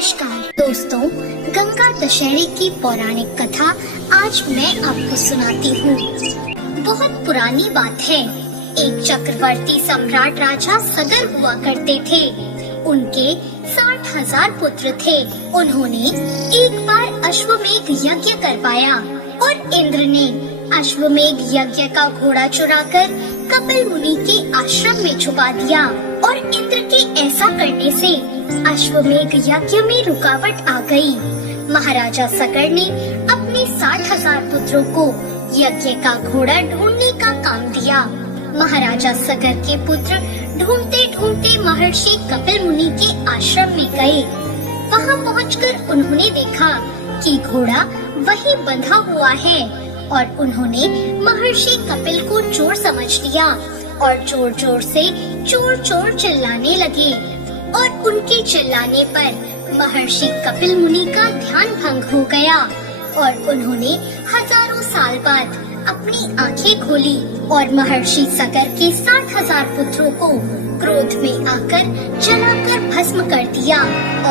नमस्कार दोस्तों, गंगा दशहरे की पौराणिक कथा आज मैं आपको सुनाती हूँ। बहुत पुरानी बात है। एक चक्रवर्ती सम्राट राजा सगर हुआ करते थे। उनके 60,000 पुत्र थे। उन्होंने एक बार अश्वमेध यज्ञ करवाया और इंद्र ने अश्वमेध यज्ञ का घोड़ा चुराकर कपिल मुनि के आश्रम में छुपा दिया और इंद्र के ऐसा करने से अश्वमेध यज्ञ में रुकावट आ गई। महाराजा सगर ने अपने 60,000 पुत्रों को यज्ञ का घोड़ा ढूंढने का काम दिया। महाराजा सगर के पुत्र ढूंढते ढूंढते महर्षि कपिल मुनि के आश्रम में गए। वहां पहुंचकर उन्होंने देखा कि घोड़ा वहीं बंधा हुआ है और उन्होंने महर्षि कपिल को चोर समझ लिया और जोर जोर से चोर चोर चिल्लाने लगे और उनके चिल्लाने पर महर्षि कपिल मुनि का ध्यान भंग हो गया और उन्होंने हजारों साल बाद अपनी आंखें खोली और महर्षि सगर के 60,000 पुत्रों को क्रोध में आकर जलाकर भस्म कर दिया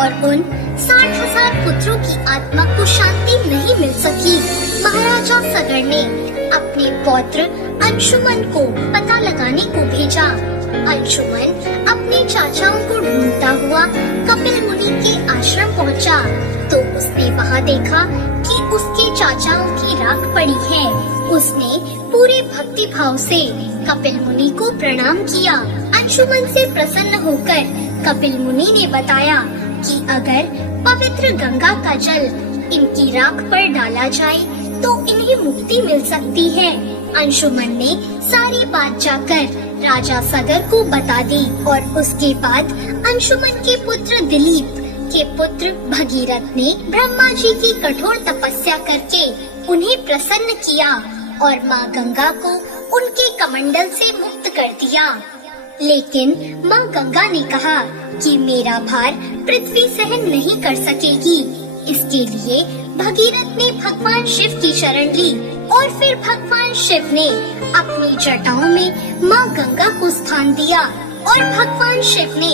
और उन 60,000 पुत्रों की आत्मा को शांति नहीं मिल सकी। महाराजा सगर ने अपने पौत्र अंशुमन को पता लगाने को भेजा। अंशुमन अपने चाचाओं को ढूंढता हुआ कपिल मुनि के आश्रम पहुंचा तो उसने वहां देखा कि उसके चाचाओं की राख पड़ी है। उसने पूरे भक्ति भाव से कपिल मुनि को प्रणाम किया। अंशुमन से प्रसन्न होकर कपिल मुनि ने बताया कि अगर पवित्र गंगा का जल इनकी राख पर डाला जाए तो इन्हें मुक्ति मिल सकती है। अंशुमन ने सारी बात जाकर राजा सगर को बता दी और उसके बाद अंशुमन के पुत्र दिलीप के पुत्र भगीरथ ने ब्रह्मा जी की कठोर तपस्या करके उन्हें प्रसन्न किया और माँ गंगा को उनके कमंडल से मुक्त कर दिया। लेकिन माँ गंगा ने कहा कि मेरा भार पृथ्वी सहन नहीं कर सकेगी। इसके लिए भगीरथ ने भगवान शिव की शरण ली और फिर भगवान शिव ने अपनी जटाओं में माँ गंगा को स्थान दिया और भगवान शिव ने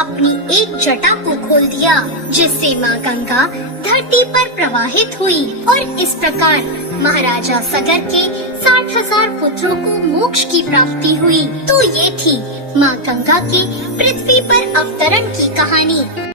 अपनी एक जटा को खोल दिया जिससे माँ गंगा धरती पर प्रवाहित हुई और इस प्रकार महाराजा सगर के 60,000 पुत्रों को मोक्ष की प्राप्ति हुई। तो ये थी माँ गंगा के पृथ्वी पर अवतरण की कहानी।